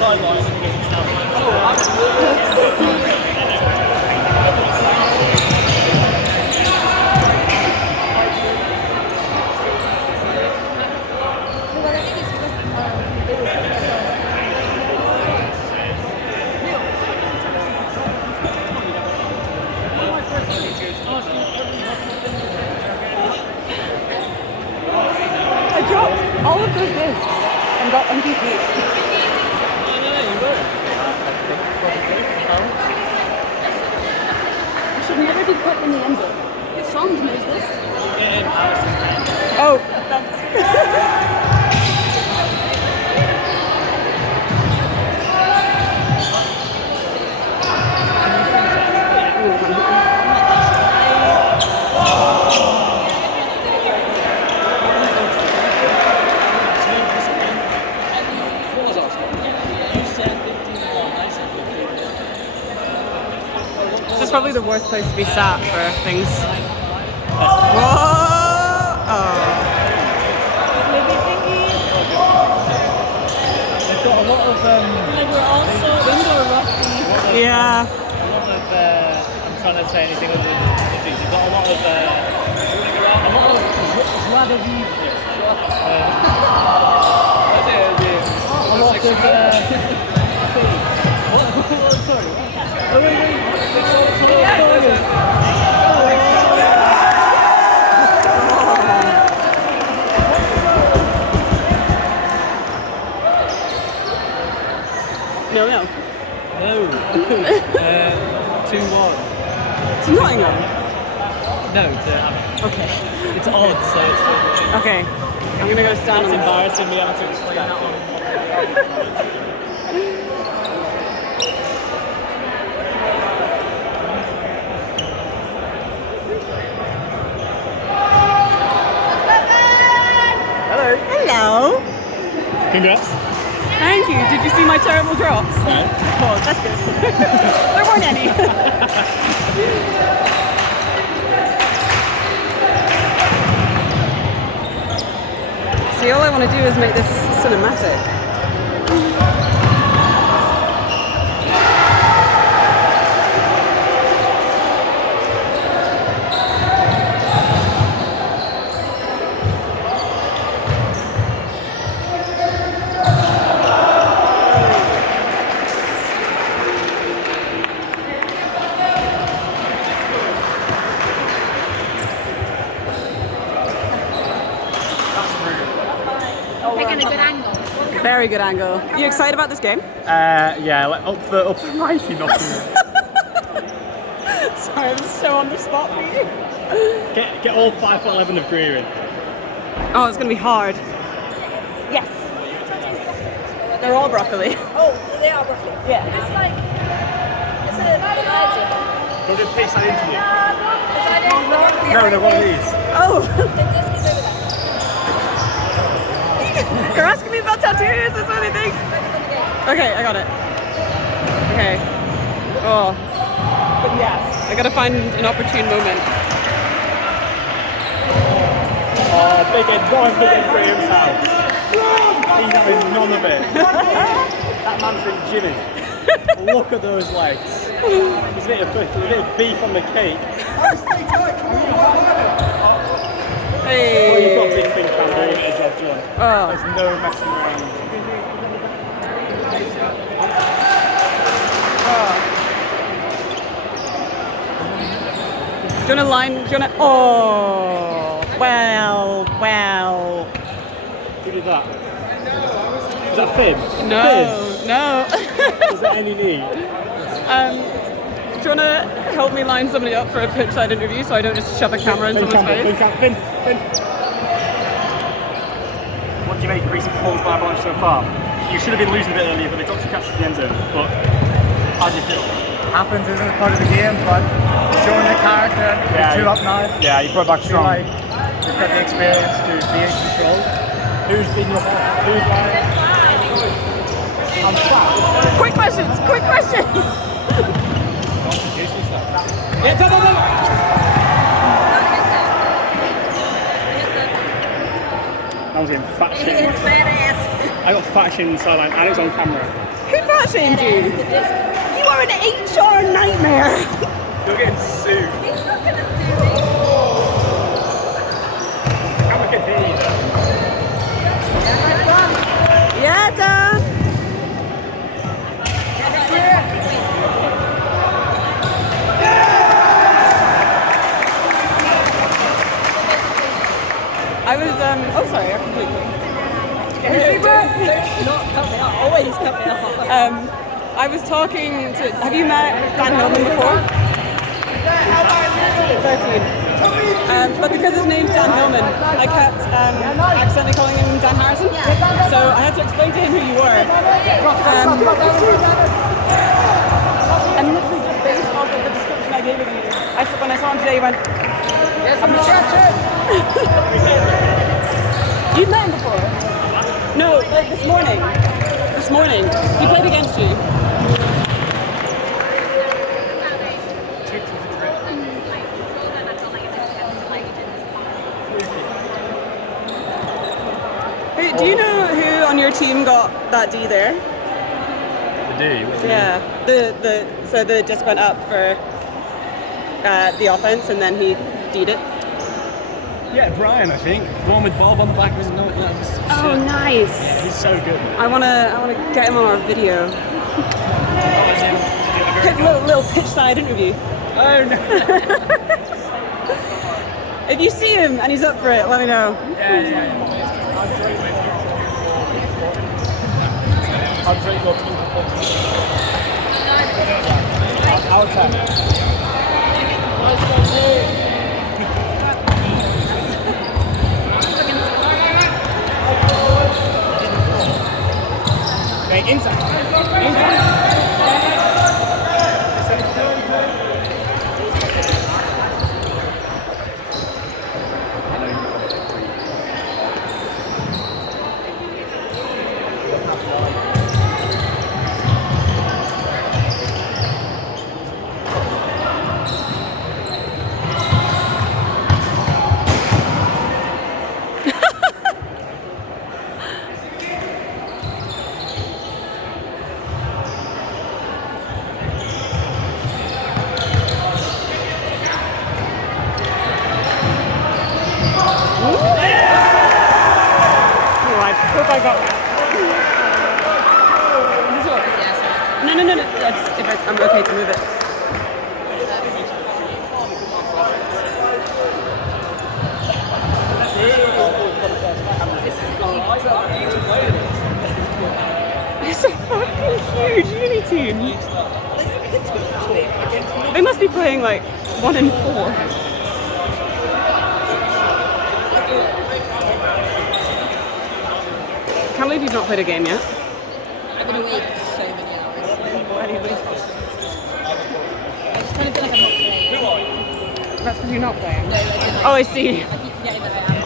sideline and then goes down. I dropped all of those discs and got MVP. You should never be put in the end zone. Your song knows this. Oh, thanks. This is probably the worst place to be sat for things. Whoa! Oh. They've got a lot of Like we're all so indoor rusty. Yeah. a lot of I'm trying to say anything other than things. You've got a lot of joie de vivre. No. No. 2-1. To Nottingham. No, to Avalanche. Okay. It's odd, so it's. Okay. I'm gonna go stand on That's this. embarrassing me having to explain that. Hello. Hello. Congrats. Thank you. Did you see my terrible drops? No. Oh, that's good. There weren't any. See, all I want to do is make this cinematic. Taking a good angle. Very good angle. You excited about this game? Yeah, like up the mighty Nottingham. Sorry, I was so on the spot for you. Get all 5'11" of Greer in. Oh, it's gonna be hard. Yes. They're all broccoli. Oh, they are broccoli. Yeah. It's like it's a variety. Go to paste that into you. Because I don't the broccoli. No, they're one of these. Oh, The disc is over there. you're asking me about tattoos. That's what I think. Okay, I got it. Okay. Oh. But yes, I gotta find an opportune moment. Oh, big Ed, one big Ed Graham's house. He's having none of it. That man's been gymming. Look at those legs. There's a bit of beef on the cake. Hey. Oh, you've got a big thing Campbell, a job done. Oh. There's no messing around. Do you wanna line? Do you wanna? Oh. Well. Who did that? Is that Finn? No. Is there any need? Do you wanna help me line somebody up for a pitch side interview so I don't just shove a camera in someone's face? Finn. What do you make of recent performance by Avalanche so far? You should have been losing a bit earlier, but they got 2 catches at the end zone. But how do you feel? Happens, isn't it, part of the game, but showing the character, Yeah, we're 2 up now. Yeah, you brought back Feel strong. like we've got the experience to be in control. Who's been your who's like? I'm flat. Quick questions. Yeah, go. That was in fat shit. It's badass. I got fat shit in the sideline and it was on camera. Who fat shamed you? You are an HR nightmare. You're getting sued. He's not gonna sue me. Camera can hear you. Yeah, Dan. I was, oh sorry, I completely. Not cut me off. Always cut me off. I was talking to, have you met Dan Hillman before? 13. But because his name's Dan Hillman, I kept accidentally calling him Dan Harrison. So I had to explain to him who you were. And literally just based off of the description I gave of you, when I saw him today, he went, I'm not sure. You've met him before? No, like this morning. This morning. He played against you. Hey, do you know who on your team got that D there? The D? What do you Yeah. So the disc went up for the offense and then he D'd it. mean? Yeah, Brian, I think. The one with Bob on the back of his nose. Oh, nice. Yeah, he's so good. I wanna get him on our video. Little pitch side interview. Oh no. If you see him and he's up for it, let me know. Yeah. I'll trade your team for 40. I'll tell you. Okay, inside. I hope I got that. No. I'm okay to move it. It's a fucking huge uni team. They must be playing like 1 in 4. Can't believe you've not played a game yet. I've been awake for so many hours. Why do you leave? I just kind of feel like I'm not playing. That's because you're not playing. No, like, Oh, I see. I keep forgetting that I am.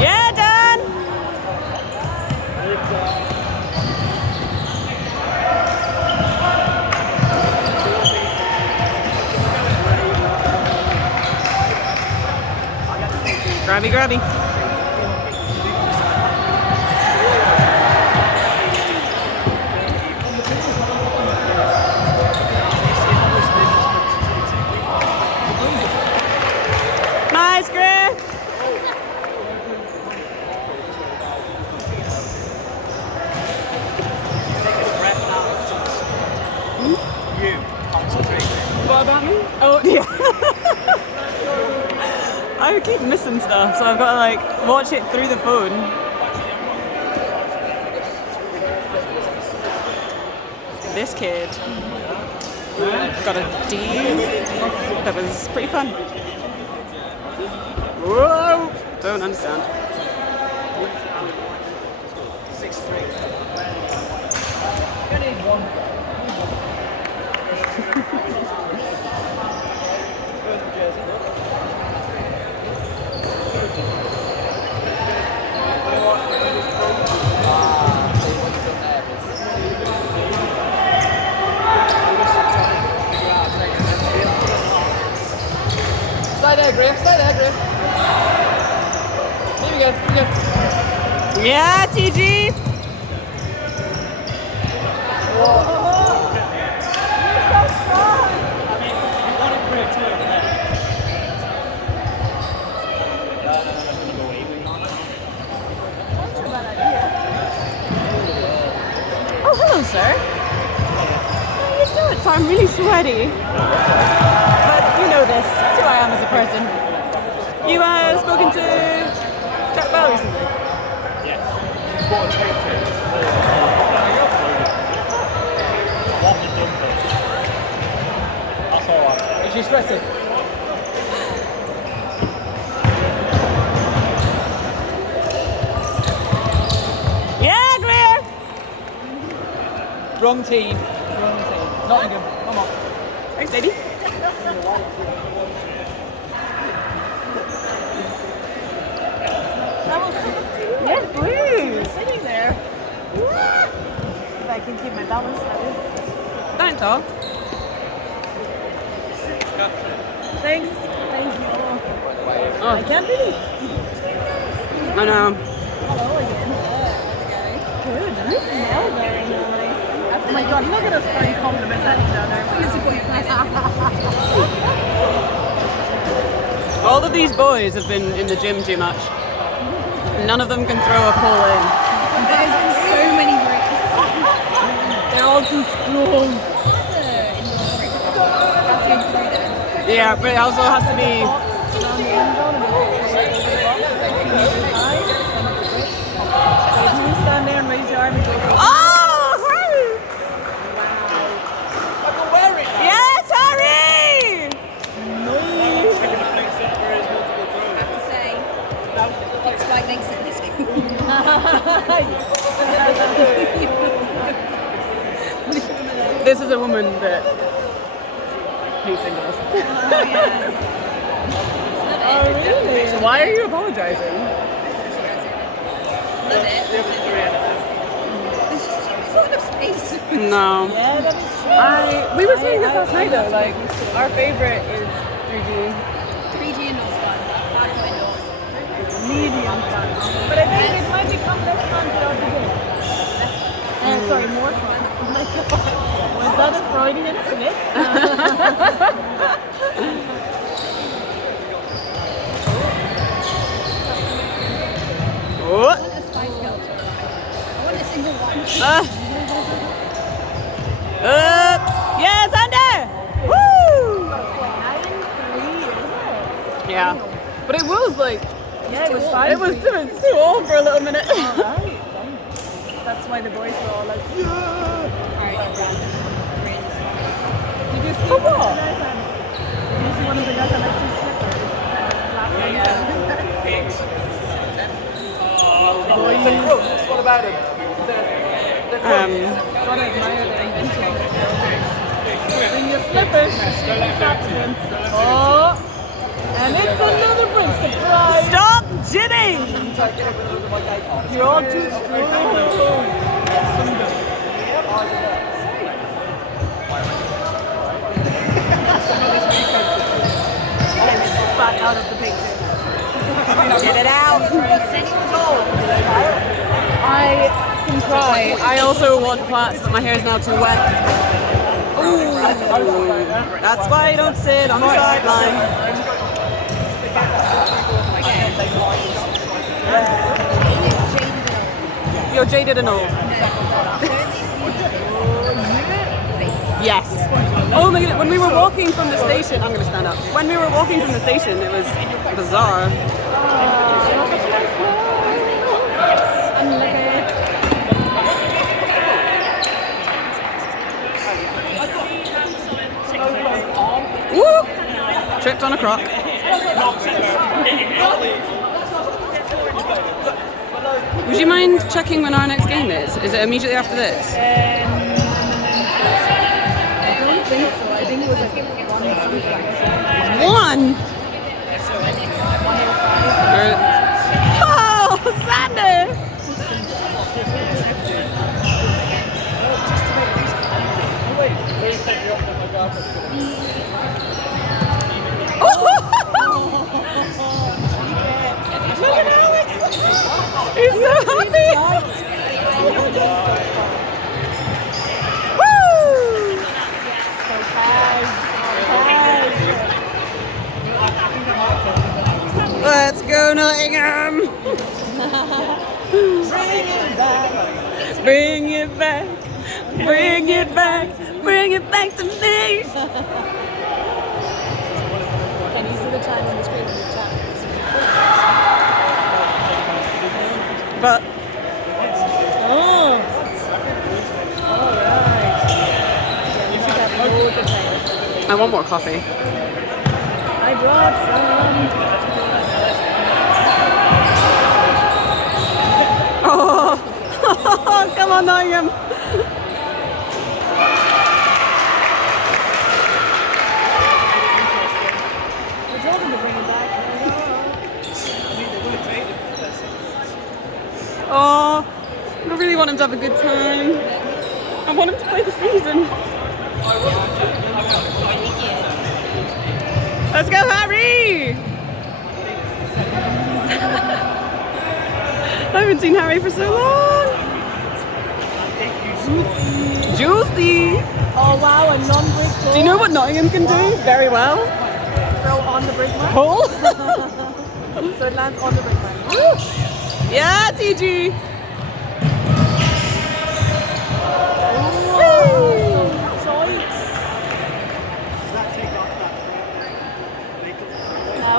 Yeah, Dan! Grabby. Nice, Griff! What about me? Oh, yeah. I keep missing stuff, so I've got to like watch it through the phone. This kid got a D. That was pretty fun. Whoa! Don't understand. there, Graham. Stay there, Graham. Here we go. Here we go. Yeah, TG. Oh, hello, sir. How are you doing? So I'm really sweaty. But you know this. That's who I am as a person. You spoken to Jack Bell recently? Yes. What a painting. What the dumper. That's all I'm saying. Is she sweaty? Yeah, Greer! Wrong team. Nottingham. Come on. Thanks, lady. Yes, please. Sitting there. If I can keep my balance, that is. Don't talk. Thanks. Thank you. Oh, I can't believe. I know. Hello again. Good. You smell very nice. Oh my god, look at us throwing compliments at each other. All of these boys have been in the gym too much. None of them can throw a pull in. There's been so many breaks. They're all too strong. Yeah, but it also has to be. Stand there and raise your arm and go. Oh, Harry! Yes, Harry! It's like makes it this This is a woman that hates singles. Oh, really? Why are you apologizing? Love it. There's just not enough space. No. Yeah, that is true. We were saying this last night though, like, our favorite is 3G. 3G and not fun. Hardcore indoors. Medium fun. But I think it might become less fun throughout the day. Sorry, more fun. Oh my god. Was that a Freudian slip? What? I want a Spice Girls. I want a single one. Yes, under! Woo! 9 and 3, isn't it? Yeah. But it was like, Yeah, it was fun. it was too old for a little minute. Alright. That's why the boys were all like, yeah! Did you see For one of what? the guys had? Did you see one of the guys had like 2 slippers? What about him? Gotta admire their invention. Bring your slippers. Captain. Oh! And it's another break. Surprise! Stop jibbing! You're too strong. Back out of the picture. Get it out! I can try. I also want plaits, but my hair is now too wet. Ooh, that's why I don't sit on the sideline. You're jaded and old. Yes. Oh my god, when we were walking from the station, I'm gonna stand up. When we were walking from the station, it was bizarre. Woo! Tripped on a croc. Would you mind checking when our next game is? Is it immediately after this? I don't think so. I think it was like 1 One? Oh, Sander! He's so happy. Woo! Let's go Nottingham. Bring it back. Bring it back. Bring it back to me. Can you see the time on the screen in the chat? But Oh. Alright. You should have loads of time. I want more coffee. I dropped some. Oh, come on, Nottingham. We're talking to bring it back. Oh, I really want him to have a good time. I want him to play the season. Let's go, Harry! I haven't seen Harry for so long. Juicy. Oh wow, a non-brick goal. Do you know what Nottingham can do very well? Throw on the brick mark. Pull. So it lands on the brick mark. Yeah, TG.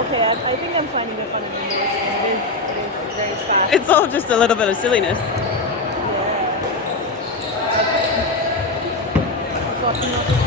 Okay, I think I'm finding it funny. It is very fast. It's all just a little bit of silliness. Yeah.